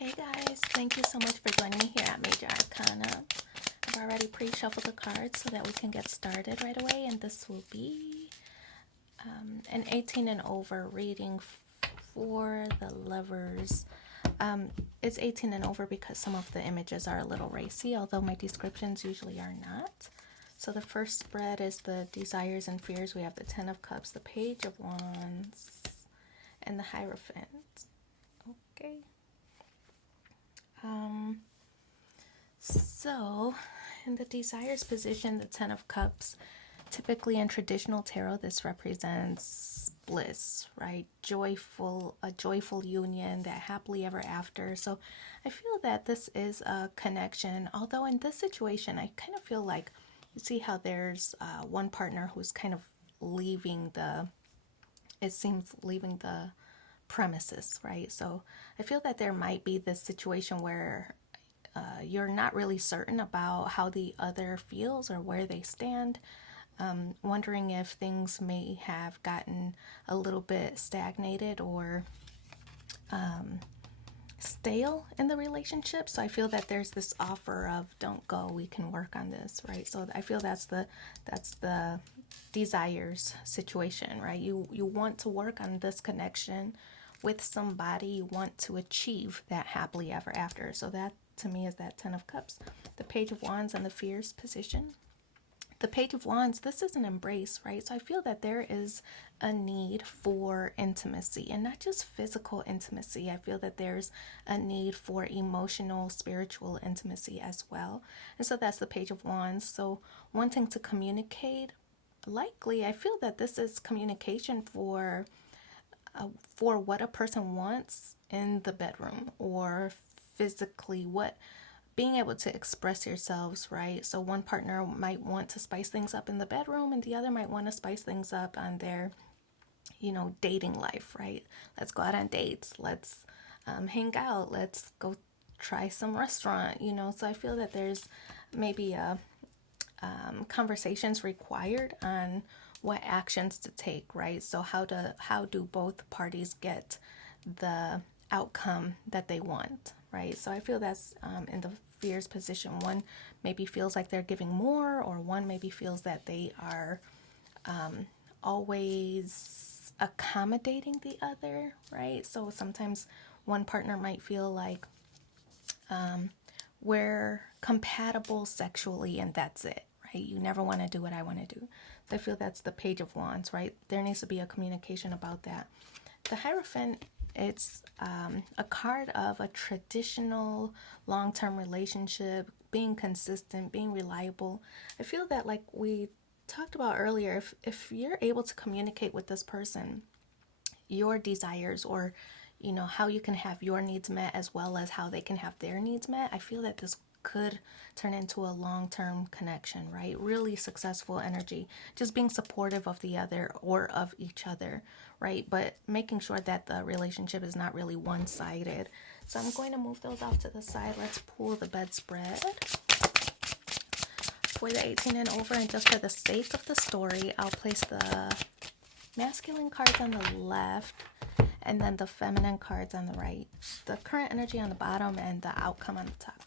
Hey guys, thank you so much for joining me here at Major Arcana. I've already pre-shuffled the cards so that we can get started right away, and this will be an 18 and over reading for the lovers. It's 18 and over because some of the images are a little racy, although my descriptions usually are not. So the first spread is the desires and fears. We have the 10 of cups, the page of wands, and the Hierophant. Okay. So in the desires position, the 10 of cups, typically in traditional tarot, this represents bliss, right? A joyful union, that happily ever after. So I feel that this is a connection, although in this situation, I kind of feel like, you see how there's one partner who's kind of leaving the premises, right? So I feel that there might be this situation where you're not really certain about how the other feels or where they stand, wondering if things may have gotten a little bit stagnated or stale in the relationship. So I feel that there's this offer of don't go, we can work on this, right? So I feel that's the desires situation, right? You want to work on this connection with somebody, you want to achieve that happily ever after. So that to me is that 10 of cups. The page of wands and the fears position. The page of wands, this is an embrace, right? So I feel that there is a need for intimacy, and not just physical intimacy. I feel that there's a need for emotional, spiritual intimacy as well. And so that's the page of wands. So wanting to communicate, likely I feel that this is communication for what a person wants in the bedroom, or physically, what being able to express yourselves, right? So one partner might want to spice things up in the bedroom, and the other might want to spice things up on their, dating life, right? Let's go out on dates. Let's hang out. Let's go try some restaurant, So I feel that there's maybe conversations required on what actions to take, right? So how do both parties get the outcome that they want, right? So I feel that's in the fears position. One maybe feels like they're giving more, or one maybe feels that they are always accommodating the other, right? So sometimes one partner might feel like we're compatible sexually and that's it, right? You never want to do what I want to do. So I feel that's the page of wands, right? There needs to be a communication about that. The Hierophant, it's a card of a traditional long-term relationship, being consistent, being reliable. I feel that, like we talked about earlier, if you're able to communicate with this person your desires, or how you can have your needs met as well as how they can have their needs met, I feel that this could turn into a long-term connection, right? Really successful energy, just being supportive of the other or of each other, right? But making sure that the relationship is not really one-sided. So I'm going to move those off to the side. Let's pull the bedspread for the 18 and over, and just for the sake of the story, I'll place the masculine cards on the left and then the feminine cards on the right. The current energy on the bottom and the outcome on the top.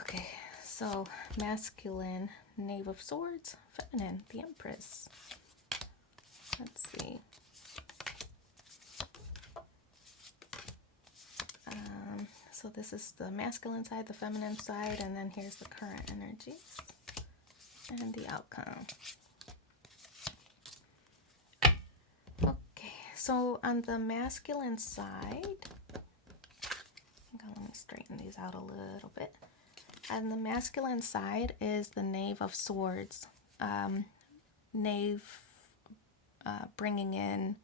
Okay, so masculine, Knave of Swords, feminine, the Empress. Let's see. So this is the masculine side, the feminine side, and then here's the current energies and the outcome. Okay, so on the masculine side, let me straighten these out a little bit. On the masculine side is the Knave of Swords. Knave bringing in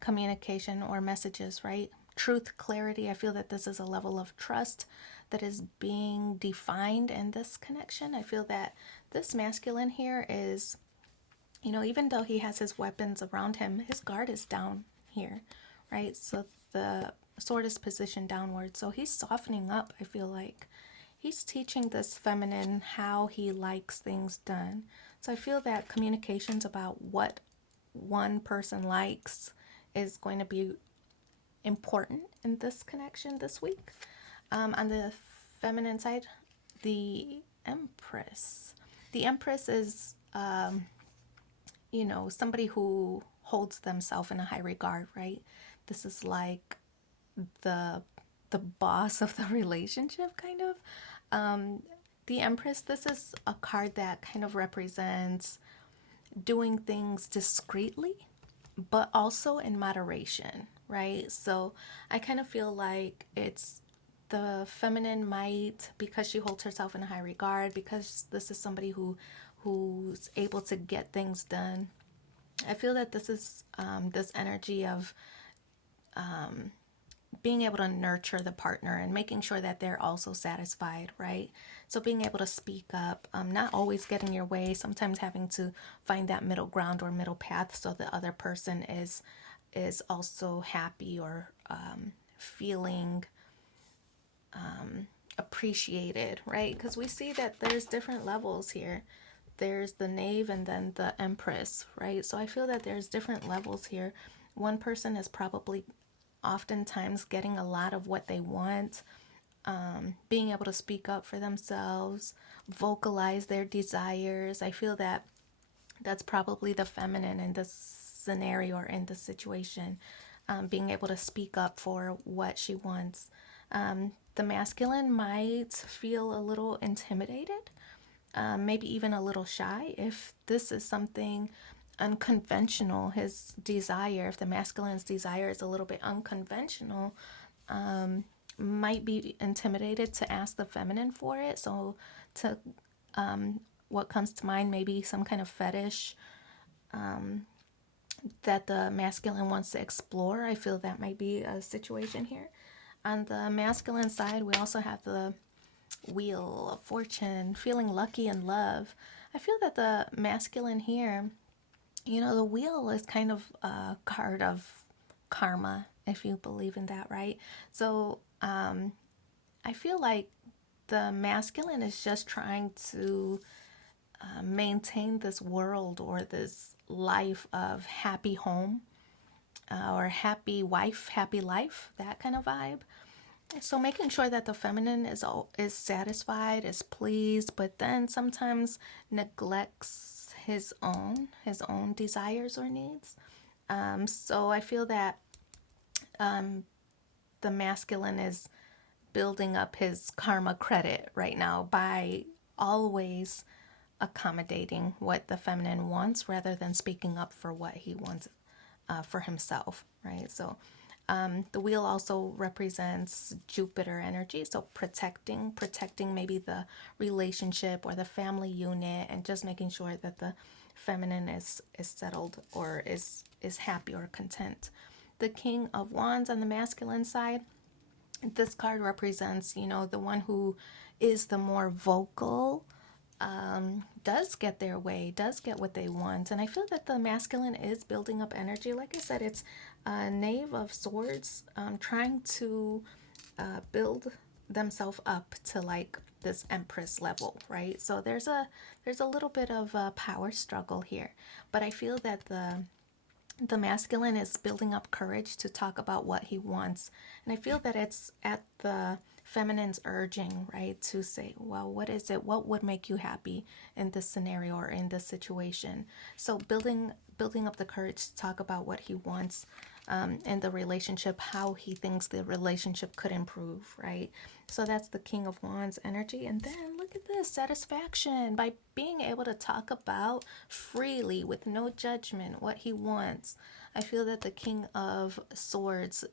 communication or messages, right? Truth, clarity. I feel that this is a level of trust that is being defined in this connection. I feel that this masculine here is, even though he has his weapons around him, his guard is down here, right? So the sword is positioned downward. So he's softening up, I feel like. He's teaching this feminine how he likes things done. So I feel that communications about what one person likes is going to be important in this connection this week. On the feminine side, the Empress. The Empress is, somebody who holds themselves in a high regard, right? This is like the the boss of the relationship, kind of. The Empress, this is a card that kind of represents doing things discreetly, but also in moderation, right? So I kind of feel like it's the feminine might, because she holds herself in high regard, because this is somebody who's able to get things done. I feel that this is this energy of being able to nurture the partner and making sure that they're also satisfied, right? So being able to speak up, not always getting your way, sometimes having to find that middle ground or middle path so the other person is also happy or feeling appreciated, right? Because we see that there's different levels here. There's the knave and then the empress, right? So I feel that there's different levels here. One person is probably oftentimes getting a lot of what they want, being able to speak up for themselves, vocalize their desires. I feel that that's probably the feminine in this scenario or in this situation, being able to speak up for what she wants. The masculine might feel a little intimidated, maybe even a little shy if this is something unconventional. His desire, if the masculine's desire is a little bit unconventional, might be intimidated to ask the feminine for it. So to what comes to mind, maybe some kind of fetish that the masculine wants to explore. I feel that might be a situation here. On the masculine side, we also have the wheel of fortune, feeling lucky in love. I feel that the masculine here, the wheel is kind of a card of karma, if you believe in that, right? So I feel like the masculine is just trying to maintain this world or this life of happy home, or happy wife, happy life, that kind of vibe. So making sure that the feminine is satisfied, is pleased, but then sometimes neglects his own desires or needs. So I feel that the masculine is building up his karma credit right now by always accommodating what the feminine wants rather than speaking up for what he wants for himself, right? So the wheel also represents Jupiter energy, so protecting maybe the relationship or the family unit, and just making sure that the feminine is settled or is happy or content. The King of Wands on the masculine side, this card represents, the one who is the more vocal, does get their way, does get what they want. And I feel that the masculine is building up energy. Like I said, it's a Knave of Swords, trying to build themselves up to like this Empress level, right? So there's a little bit of a power struggle here, but I feel that the masculine is building up courage to talk about what he wants. And I feel that it's at the feminine's urging, right, to say, well, what is it? What would make you happy in this scenario or in this situation? So building up the courage to talk about what he wants in the relationship, how he thinks the relationship could improve, right? So that's the King of Wands energy. And then look at this, satisfaction by being able to talk about freely with no judgment what he wants. I feel that the King of Swords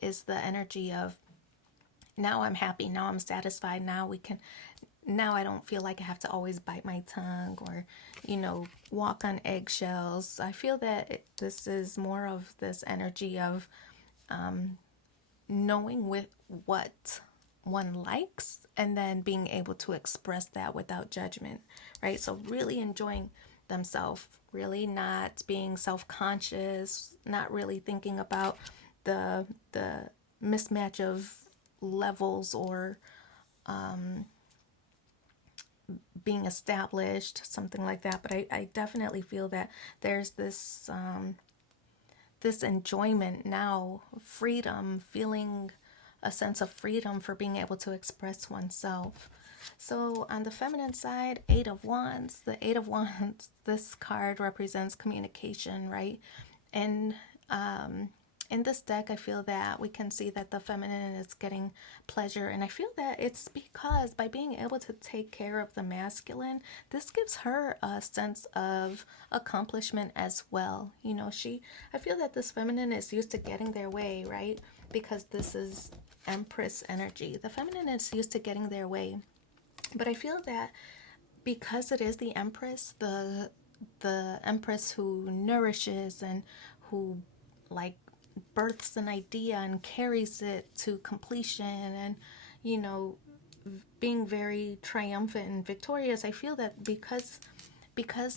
is the energy of, now I'm happy, now I'm satisfied, now I don't feel like I have to always bite my tongue or, walk on eggshells. I feel that this is more of this energy of knowing with what one likes and then being able to express that without judgment, right? So really enjoying themselves, really not being self-conscious, not really thinking about the mismatch of levels or being established, something like that. But I definitely feel that there's this this enjoyment now, freedom, feeling a sense of freedom for being able to express oneself. So on the feminine side, Eight of Wands. The Eight of Wands, this card represents communication, right? And in this deck, I feel that we can see that the feminine is getting pleasure. And I feel that it's because by being able to take care of the masculine, this gives her a sense of accomplishment as well. You know, I feel that this feminine is used to getting their way, right? Because this is Empress energy. The feminine is used to getting their way. But I feel that because it is the Empress, the Empress who nourishes and who like births an idea and carries it to completion and, you know, being very triumphant and victorious, I feel that because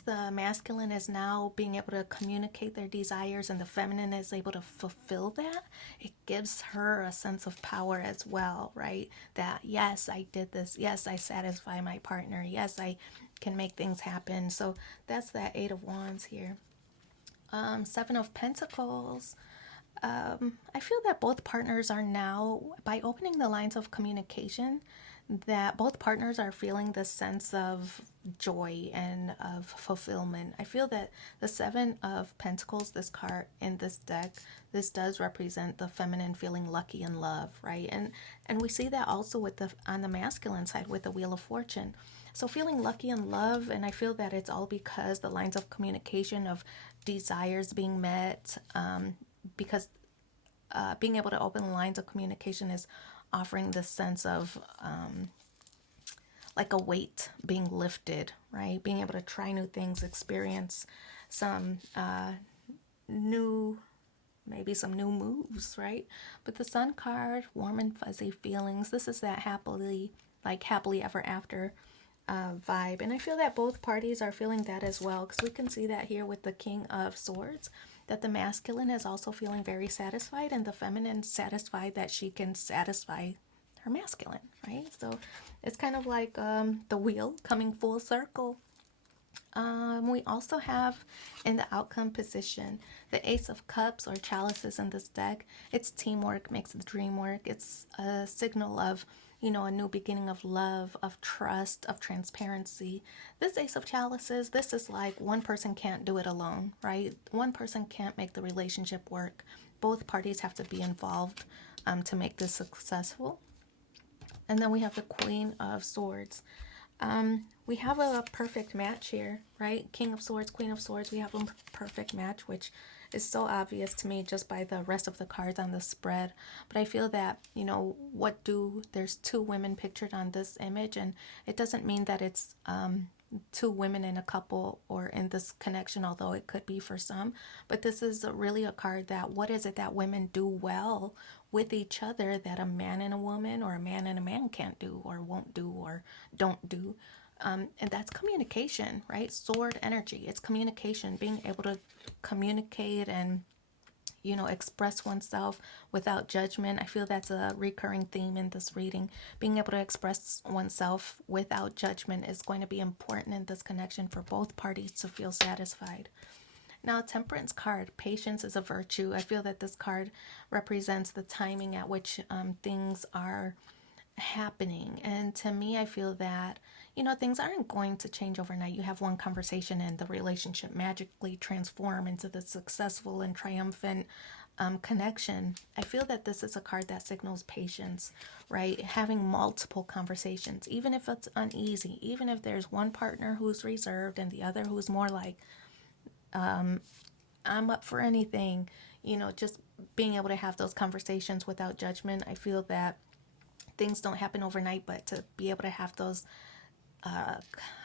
the masculine is now being able to communicate their desires and the feminine is able to fulfill that, it gives her a sense of power as well, right? That, yes, I did this. Yes, I satisfy my partner. Yes, I can make things happen. So that's that Eight of Wands here. Seven of Pentacles. I feel that both partners are now, by opening the lines of communication, that both partners are feeling this sense of joy and of fulfillment. I feel that the Seven of Pentacles, this card in this deck, this does represent the feminine feeling lucky in love, right? And we see that also with the on the masculine side with the Wheel of Fortune. So feeling lucky in love, and I feel that it's all because the lines of communication of desires being met, because being able to open the lines of communication is offering this sense of like a weight being lifted, right? Being able to try new things, experience some maybe some new moves, right? But the Sun card, warm and fuzzy feelings. This is that happily ever after vibe. And I feel that both parties are feeling that as well, because we can see that here with the King of Swords, that the masculine is also feeling very satisfied and the feminine satisfied that she can satisfy her masculine, right? So it's kind of like the wheel coming full circle. We also have in the outcome position the Ace of Cups or chalices in this deck. It's teamwork makes the dream work. It's a signal of, you know, a new beginning of love, of trust, of transparency. This Ace of Chalices, this is like one person can't do it alone, right? One person can't make the relationship work. Both parties have to be involved to make this successful. And then we have the Queen of Swords. We have a perfect match here, right? King of Swords, Queen of Swords. We have a perfect match, which is so obvious to me just by the rest of the cards on the spread. But I feel that, you know, there's two women pictured on this image, and it doesn't mean that it's two women in a couple or in this connection, although it could be for some. But this is really a card that what is it that women do well with each other that a man and a woman or a man and a man can't do or won't do or don't do. And that's communication, right? Sword energy. It's communication, being able to communicate and, you know, express oneself without judgment. I feel that's a recurring theme in this reading. Being able to express oneself without judgment is going to be important in this connection for both parties to feel satisfied. Now, Temperance card, patience is a virtue. I feel that this card represents the timing at which things are happening. And to me, I feel that, you know, things aren't going to change overnight. You have one conversation and the relationship magically transform into the successful and triumphant connection. I feel that this is a card that signals patience, right? Having multiple conversations, even if it's uneasy, even if there's one partner who's reserved and the other who's more like, I'm up for anything, you know, just being able to have those conversations without judgment. I feel that things don't happen overnight, but to be able to have those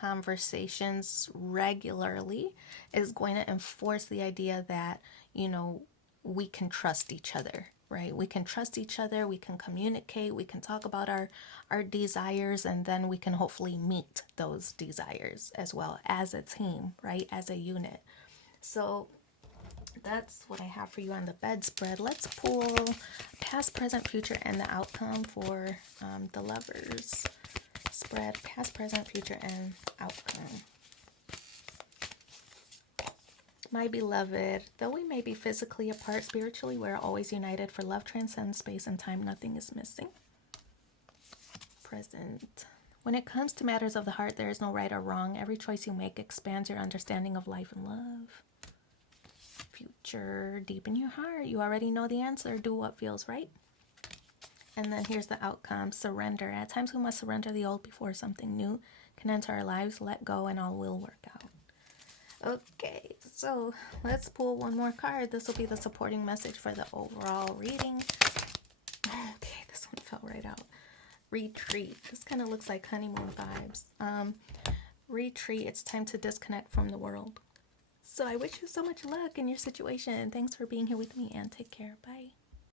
conversations regularly is going to enforce the idea that, you know, we can trust each other, right? We can trust each other, we can communicate, we can talk about our desires, and then we can hopefully meet those desires as well as a team, right? As a unit. So that's what I have for you on the bedspread. Let's pull past, present, future, and the outcome for the Lovers spread. Past, present, future, and outcome. My beloved, though we may be physically apart, spiritually we're always united, for love transcends space and time. Nothing is missing. Present. When it comes to matters of the heart, there is no right or wrong. Every choice you make expands your understanding of life and love. Future. Deep in your heart, you already know the answer. Do what feels right. And then here's the outcome. Surrender. At times we must surrender the old before something new can enter our lives. Let go and all will work out. Okay, so let's pull one more card. This will be the supporting message for the overall reading. Okay, this one fell right out. Retreat. This kind of looks like honeymoon vibes. Retreat. It's time to disconnect from the world. So I wish you so much luck in your situation. Thanks for being here with me, and take care. Bye.